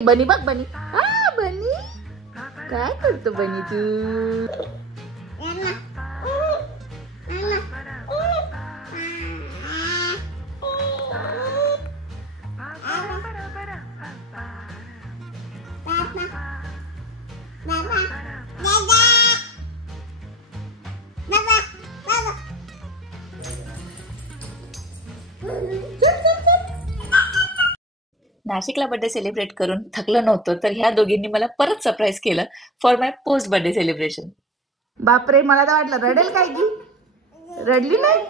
बनी बघ बनी. बनी काय करतो बनी तू? नाशिकला बर्थडे सेलिब्रेट करून थकलं नव्हतं तर ह्या दोघींनी मला परत सरप्राईज केलं for my post birthday celebration. बापरे, मला तर वाटलं रडेल काय की, रडली नाही.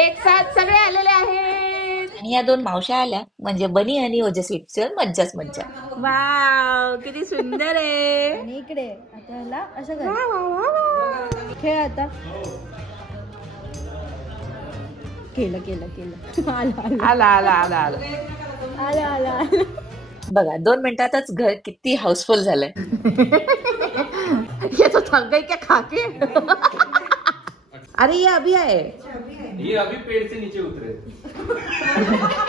एक साथ सगळे आलेले आहेत आणि या दोन मावश्या आल्या म्हणजे बनी आणि ओजस्वीची मज्जाच मज्जा. वाव किती सुंदर आहे. आणि इकडे आता ह्याला असं कर, खेळ आता. केलं केलं केलं, आला आला आला आला आला आला आला. बघा 2 मिनिटातच घर किती हाऊसफुल झालंय. ये तो थक गई क्या खाके? अरे ये अभी आहे, ये अभी पेड़ से नीचे उतरे.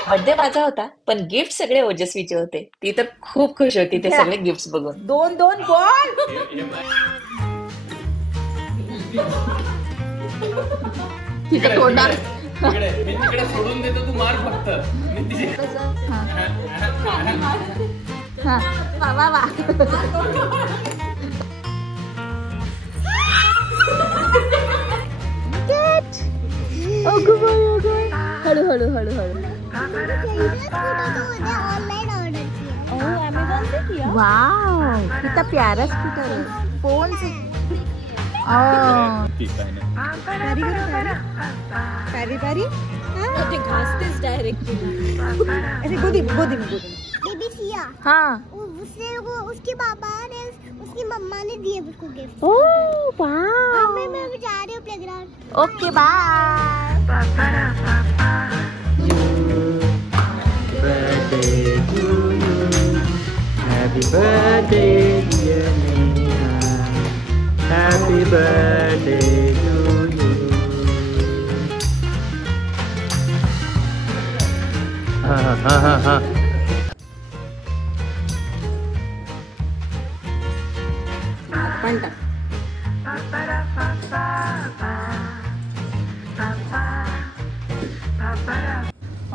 बर्थडे माझा होता पण गिफ्ट सगळे ओजस्वीचे होते. ती तर खूप खुश होती ते सगळे गिफ्ट बघून. 2-2 बॉल तिथे तोंडार. मी तिकडे सोडून देतो, तू मार फक्त. वा वा वा. हळू हळू हळू हळू. वाव कितना प्यारा स्कूटर है. फोन से पारी पारी घासतेच डायरेक्ट. ऐसे गोदी गोदी में गोदी. बेबी सिया, हाँ उसके पापा ने उसकी मम्मा ने दिए उसको गिफ्ट. ओह वाव. मैं जा रही हूँ playground. Okay bye. Happy birthday dear Neha, happy birthday to you. Ha. पंटा.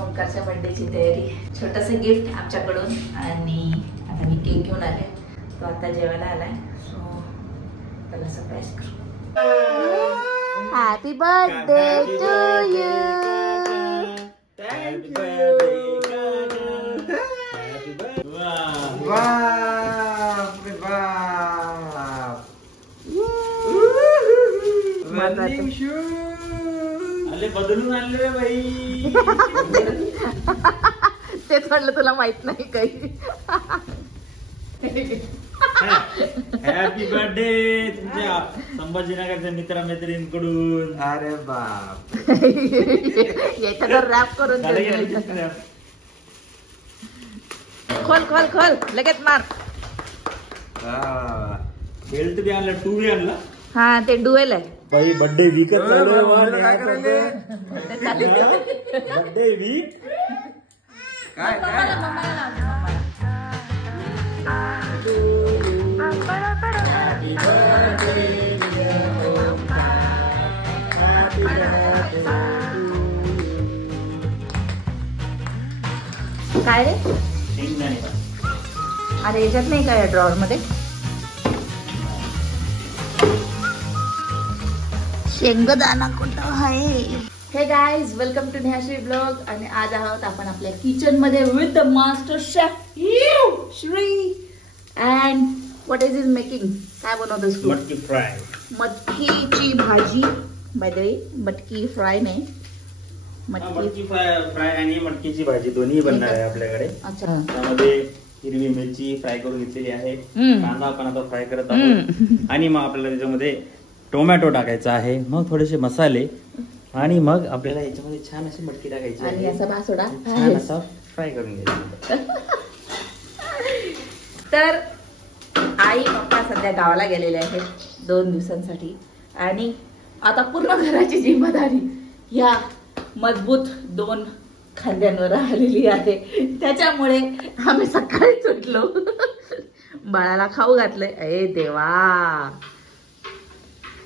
ओंकारच्या बर्थडेची तयारी. छोटंसं गिफ्ट आमच्याकडून आणि आता मी केक घेऊन आले. तो आता जेवायला आलाय सो त्याला सरप्राईज करू. Happy birthday to you. Happy birthday. Running shoes. अरे बदलून आणले बाई. तेच म्हटलं तुला माहित नाही काही. हॅपी बर्थडे तुमच्या संभाजीनगरच्या मित्रमैत्रिणींकडून. अरे बाप. याच्यावर रॅप करून दे. खोल खोल खोल लगेच मार. बेल्ट बी आणला, टू बी आणला. हा ते डुएल आहे. बाई बर्थडे वीक बर्थडे वीक काय काय रे? अरे याच्यात नाही काय ड्रॉवर मध्ये शेंगदाणा कुठं आहे? हे guys welcome to Nehashree blog. आणि आज आहोत आपण आपल्या किचन मध्ये with the master chef Shri. And what is making? काय बनवतोस तू? मटकी फ्राय. मटकीची भाजी. बाय द वे मटकी फ्राय नाही, मटकी फ्राय आणि मटकीची भाजी दोन्ही बनणार आहे आपल्याकडे. अच्छा. त्यामध्ये हिरवी मिरची फ्राय करून घेतलेली आहे, कांदा आपण आता फ्राय करत आहोत आणि मग आपल्याला त्याच्यामध्ये टोमॅटो टाकायचा आहे, मग थोडेसे मसाले आणि मग आपल्याला याच्यामध्ये छान अशी मटकी टाकायची आणि आहे. असा भासोडा छान असा फ्राय करून घ्यायचा. तर आई पप्पा सध्या गावाला गेलेले आहेत 2 दिवसांसाठी आणि आता पूर्ण घराची जिम्मेदारी ह्या मजबूत 2 खांद्यांवर आलेली आहे, त्याच्यामुळे आम्ही सकाळीच उठलो. बाळाला खाऊ घातलंय. ए देवा,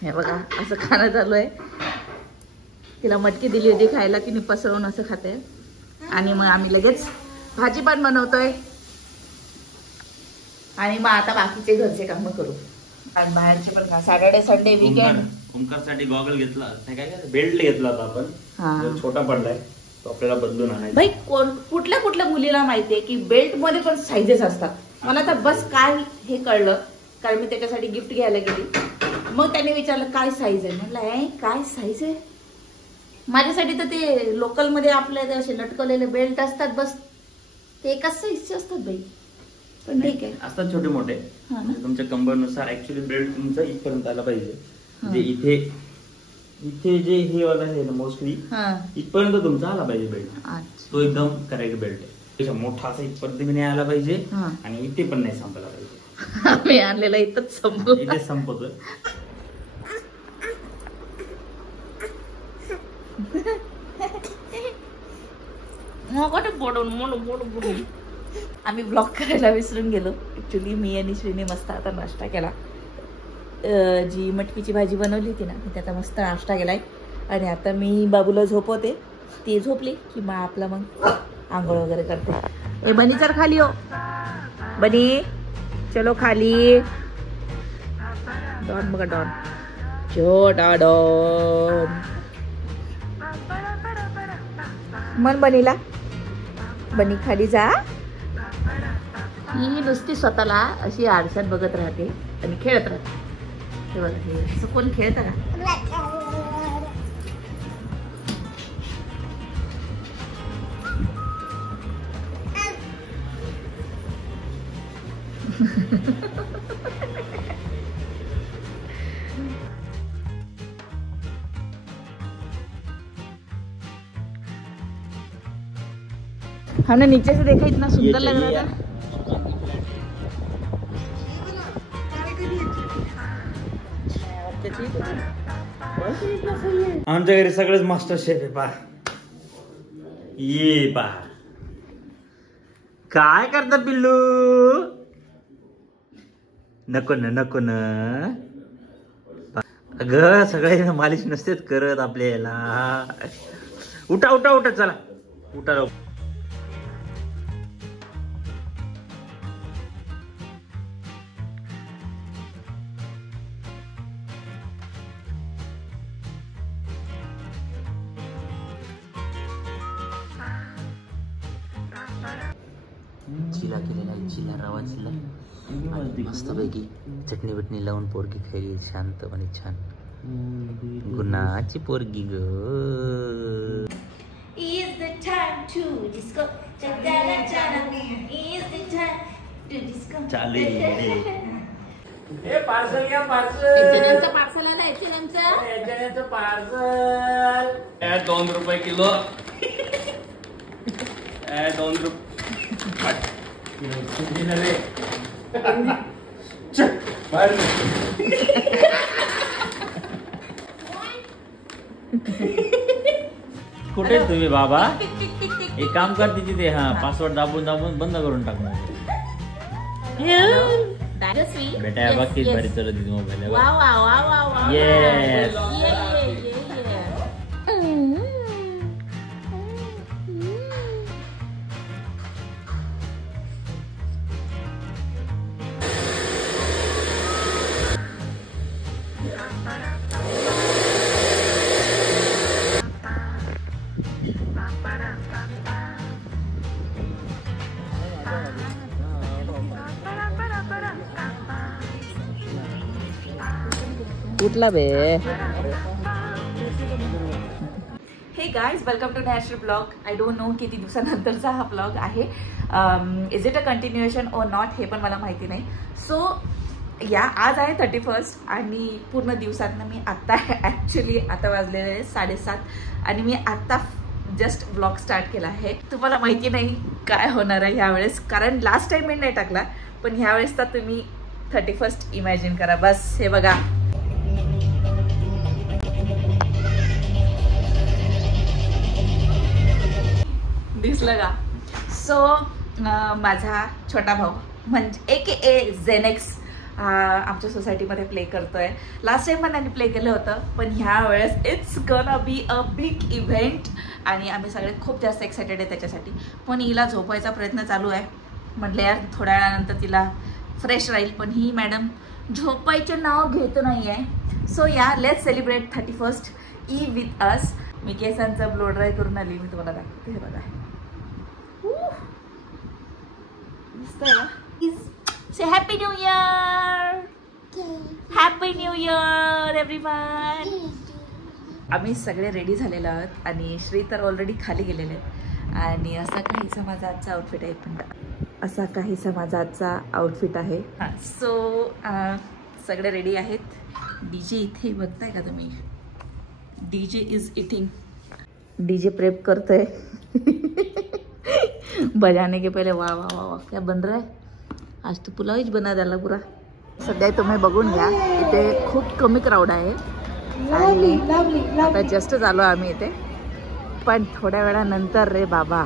हे बघा असं खाणं चालू आहे. तिला मटकी दिली होती खायला, तिने पसरवून असं खाते. आणि मग आम्ही लगेच भाजी पण बनवतोय आणि मग आता बाकीचे घरचे काम करू. आणि बाहेरचे पण सॅटर्डे संडे वीकेंड. ओंकारसाठी गॉगल घेतला, काय बेल्ट घेतला होता आपण, छोटा पडलाय तो आपल्याला बदलून आणायचा. भाई कुठल्या कुठल्या मुलीला माहितीये की बेल्ट मध्ये पण साईजेस असतात. मला तर बस काय हे कळलं, कारण मी त्याच्यासाठी गिफ्ट घ्यायला गेली. मग त्याने विचारलं काय साईज आहे, म्हटलं काय साईज आहे. माझ्यासाठी तर ते लोकल मध्ये आपल्या ते असे लटकवलेले बेल्ट असतात, बस ते एकाच साईजचे असतात बाई. पण ठीक आहे, असतात छोटे मोठे. तुमच्या कंबरनुसार ऍक्च्युली बेल्ट तुमचा इथपर्यंत आला पाहिजे. जे इथे जे हे वाला आहे ना मोस्टली इथपर्यंत तुमचा आला पाहिजे बेल्ट. तो एकदम करेक्ट बेल्ट आहे. मोठा असा इथपर्यंत मी नाही आला पाहिजे आणि इथे पण नाही संपला पाहिजे. मी आणलेला इथंच संपतो, इथे संपतोय. आम्ही ब्लॉग करायला विसरून गेलो. ऍक्च्युली मी आणि श्रीने मस्त आता नाश्ता केला. जी मटकीची भाजी बनवली होती ना, त्याचा मस्त नाश्ता केलाय. आणि आता मी बाबूला झोपवते, ती झोपली की मग आपला मग आंघोळ वगैरे करते. ए बनी चल खाली हो, बनी चलो खाली. डॉन बघा, डॉन छोटा डॉन. मन बनीला, बनी खाली जा. ही नुसती स्वतःला अशी आरशात बघत राहते आणि खेळत राहते. हे बघा, हे असं कोण खेळतं का? हमने नीचे से देखा, इतना सुंदर लग रहा था. आमच्या घरी सगळेच मास्टर शेफ आहे. पा ये पा काय करता पिल्लू. नको न नको न. अगं सगळे मालिश नसतेच करत आपल्याला. उठा उठा उठा, चला उठा राहू. चिला केलेला, चिला रवा चिला मस्तपैकी चटणी बिटणी लावून पोरगी खायली शांतपणे छान. गुणाची पोरगी ग. Is the time to disco. Is the time to disco. चाले पार्सल घ्या, पार्सल. पार्सल आला पार्सल. 2 रुपये किलो. 2 रुपये. कुठे तुम्ही बाबा? एक काम कर, तिथे ते पासवर्ड दाबून दाबून बंद करून टाक. बेटा बघ किती भारी चालत तिथे मोबाईल. येस. उठला बे. Hey guys, welcome to national blog. I don't know किती दिवसानंतरचा हा ब्लॉग आहे. Is it a continuation or not हे पण मला माहिती नाही. सो या आज आहे 31 आणि पूर्ण दिवसातनं मी आत्ता ॲक्च्युली आता वाजलेले आहे 7:30 आणि मी आत्ता जस्ट ब्लॉग स्टार्ट केला आहे. तुम्हाला माहिती नाही काय होणार आहे ह्यावेळेस, कारण लास्ट टाइम मी नाही टाकला, पण ह्यावेळेस तर तुम्ही 31 इमॅजिन करा. बस हे बघा, दिसलं का? सो माझा छोटा भाऊ म्हणजे AKA झेनेक्स आमच्या सोसायटीमध्ये प्ले करतोय. लास्ट टाइम पण त्यांनी प्ले केलं होतं, पण ह्या वेळेस it's gonna be a big event आणि आम्ही सगळे खूप जास्त एक्सायटेड आहे त्याच्यासाठी. पण हिला झोपायचा प्रयत्न चालू आहे. म्हटलं यार थोड्या वेळानंतर तिला फ्रेश राहील, पण ही मॅडम झोपायचं नाव घेत नाही आहे. सो या लेट्स सेलिब्रेट 31st ई विथ अस. मी केसांचा ब्लो ड्राय करून आली, मी तुम्हाला दाखवते. हे बघा, दिसतंय का? Say Happy New Year! Happy New Year everyone! आम्ही सगळे रेडी झालेलो आहोत आणि श्री तर ऑलरेडी खाली गेलेले आहेत. आणि असा काहीसा माझा आजचा आउटफिट आहे. पण असा काहीसा माझा आजचा आउटफिट आहे. सो सगळे रेडी आहेत. DJ इथे बघताय का तुम्ही? DJ is eating. DJ prep करतोय. बजाने के पहिले वाह वाह वाह वाह क्या बन रहा है. आज तो पुलावच बना झाला पुरा. सध्या तुम्ही बघून घ्या, इथे खूप कमी क्राऊड आहे आणि आता जस्ट आलो आम्ही इथे. पण थोड्या वेळानंतर रे बाबा,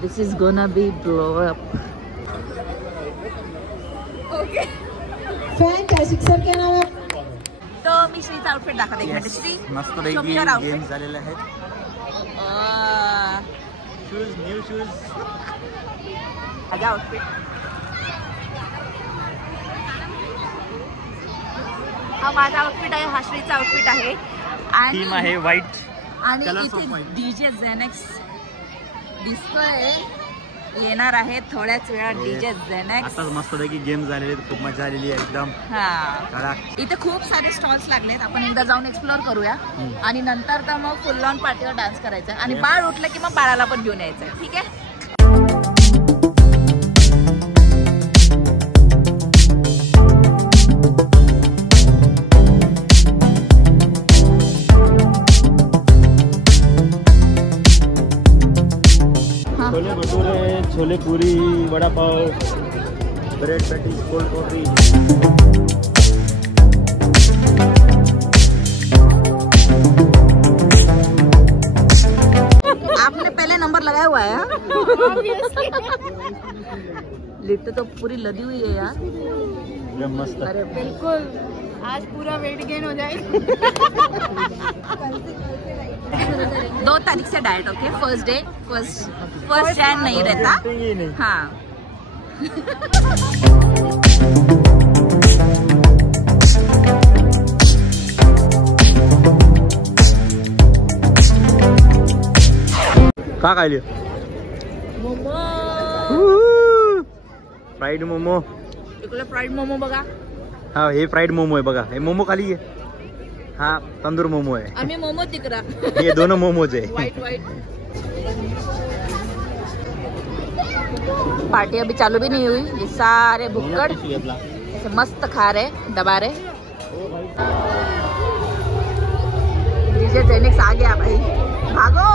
this is gonna be blow up. Okay fantastic sir क्या नाम है? तो मी श्रीचा आउटफिट दाखवते. म्हणजे श्री मस्त गेम्स झालेले आहेत. Shoes, new shoes. माझा आउटफिट हा माझा आउटफिट आहे, हा श्रीचा आउटफिट आहे. आणि थीम आहे व्हाईट. आणि इथे DJ झेनेक्स दिसतोय, येणार आहे थोड्याच वेळात. DJ झेनेक्स. आताच मस्त पैकी गेम झालेले, खूप मजा आलेली आहे एकदम. हा, इथे खूप सारे स्टॉल्स लागलेत. आपण एकदा जाऊन एक्सप्लोर करूया आणि नंतर तर मग फुल ऑन पार्टीवर डान्स करायचा. आणि बाळ उठलं की मग बाळाला पण घेऊन यायचं. ठीक आहे. छोले भटूरे, छोले पूरी, vada pav, bread patties, cold coffee. आपने पहले नंबर लगाया हुआ है. लिट्टी तो पूरी लदी हुई है यार. एकदम मस्त. अरे बिल्कुल, आज पूरा वेट गेन हो जाएगा. 2 तारीख से डाइट. ओके, फर्स्ट जैन नहीं रहता. हाँ. का खायली? मोमो. फ्राईड मोमो. इकडे फ्राईड मोमो बघा. हा, हे फ्राईड मोमो आहे बघा. हे मोमो खाली आहे. हा तंदूर मोमो आहे. आम्ही मोमो तिकडा. ये दोनों मोमोज है. व्हाइट. पार्टी अभी चालू भी नहीं हुई. ये सारे भुक्कड़ ऐसे मस्त खा रहे, दबा रहे. डीजे जेनिक्स आ गया भाई, भागो.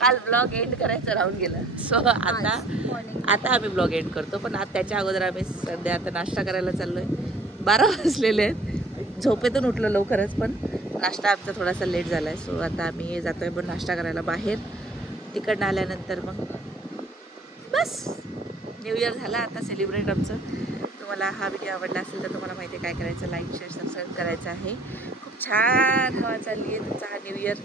काल ब्लॉग एंड करायचं राहून गेलं. सो आता आम्ही ब्लॉग एंड करतो. पण त्याच्या अगोदर आम्ही सध्या आता नाश्ता करायला चाललोय. 12 वाजलेले आहेत. झोपेतून उठलो लवकरच, पण नाश्ता आमचा थोडासा लेट झाला आहे. सो आता आम्ही जातोय पण नाश्ता करायला बाहेर. तिकडनं आल्यानंतर मग बस न्यू इयर झाला आता सेलिब्रेट आमचं. तुम्हाला हा व्हिडिओ आवडला असेल तर तुम्हाला माहिती आहे काय करायचं, लाईक शेअर सबस्क्राईब करायचं आहे. खूप छान हवा चालली आहे तुमचा हा न्यू इयर,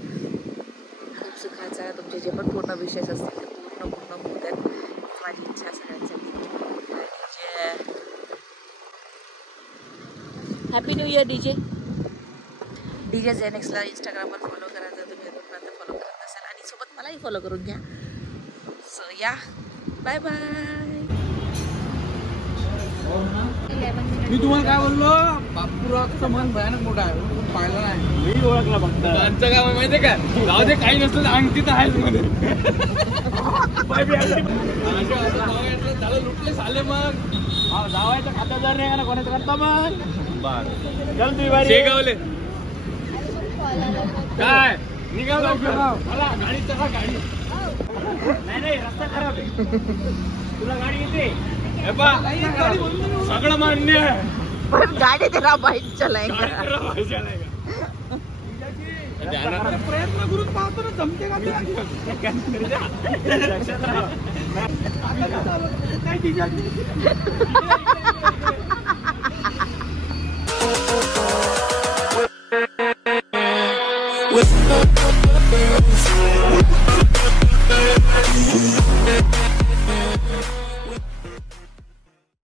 खूप सुखाचा. तुमचे जे पण पूर्ण विशेष असतील ते पूर्ण होऊ द्यात, माझी इच्छा सगळ्यांसाठी. हॅपी न्यू इयर डीजे झेनेक्सला इंस्टाग्रामवर फॉलो करा जर तुम्ही अजूनपर्यंत फॉलो करत असाल, आणि सोबत मलाही फॉलो करून घ्या. सो या, बाय बाय. मी तुम्हाला काय बोललो, बापूरावचं मन भयानक मोठा आहे, तुम्ही पाहिलं नाही. मी ओळखला फक्त. आमचं काय माहितीये का, जाऊ दे काही नसलं तर अंगठी तर आहेच मध्ये. झालं लुटले झाले. मग जावायचं खाता जर नाही का ना कोणाचं करता मग चल तुम्ही शेगावले काय निघाला गाडी चला गाडी. नाही रस्ता खराब आहे. तुला गाडी येते सगळं मान्य आहे, पण गाडी तेरा बाईक चलाएगा. प्रयत्न करून पाहतो ना जमते का. लक्षात राहा. with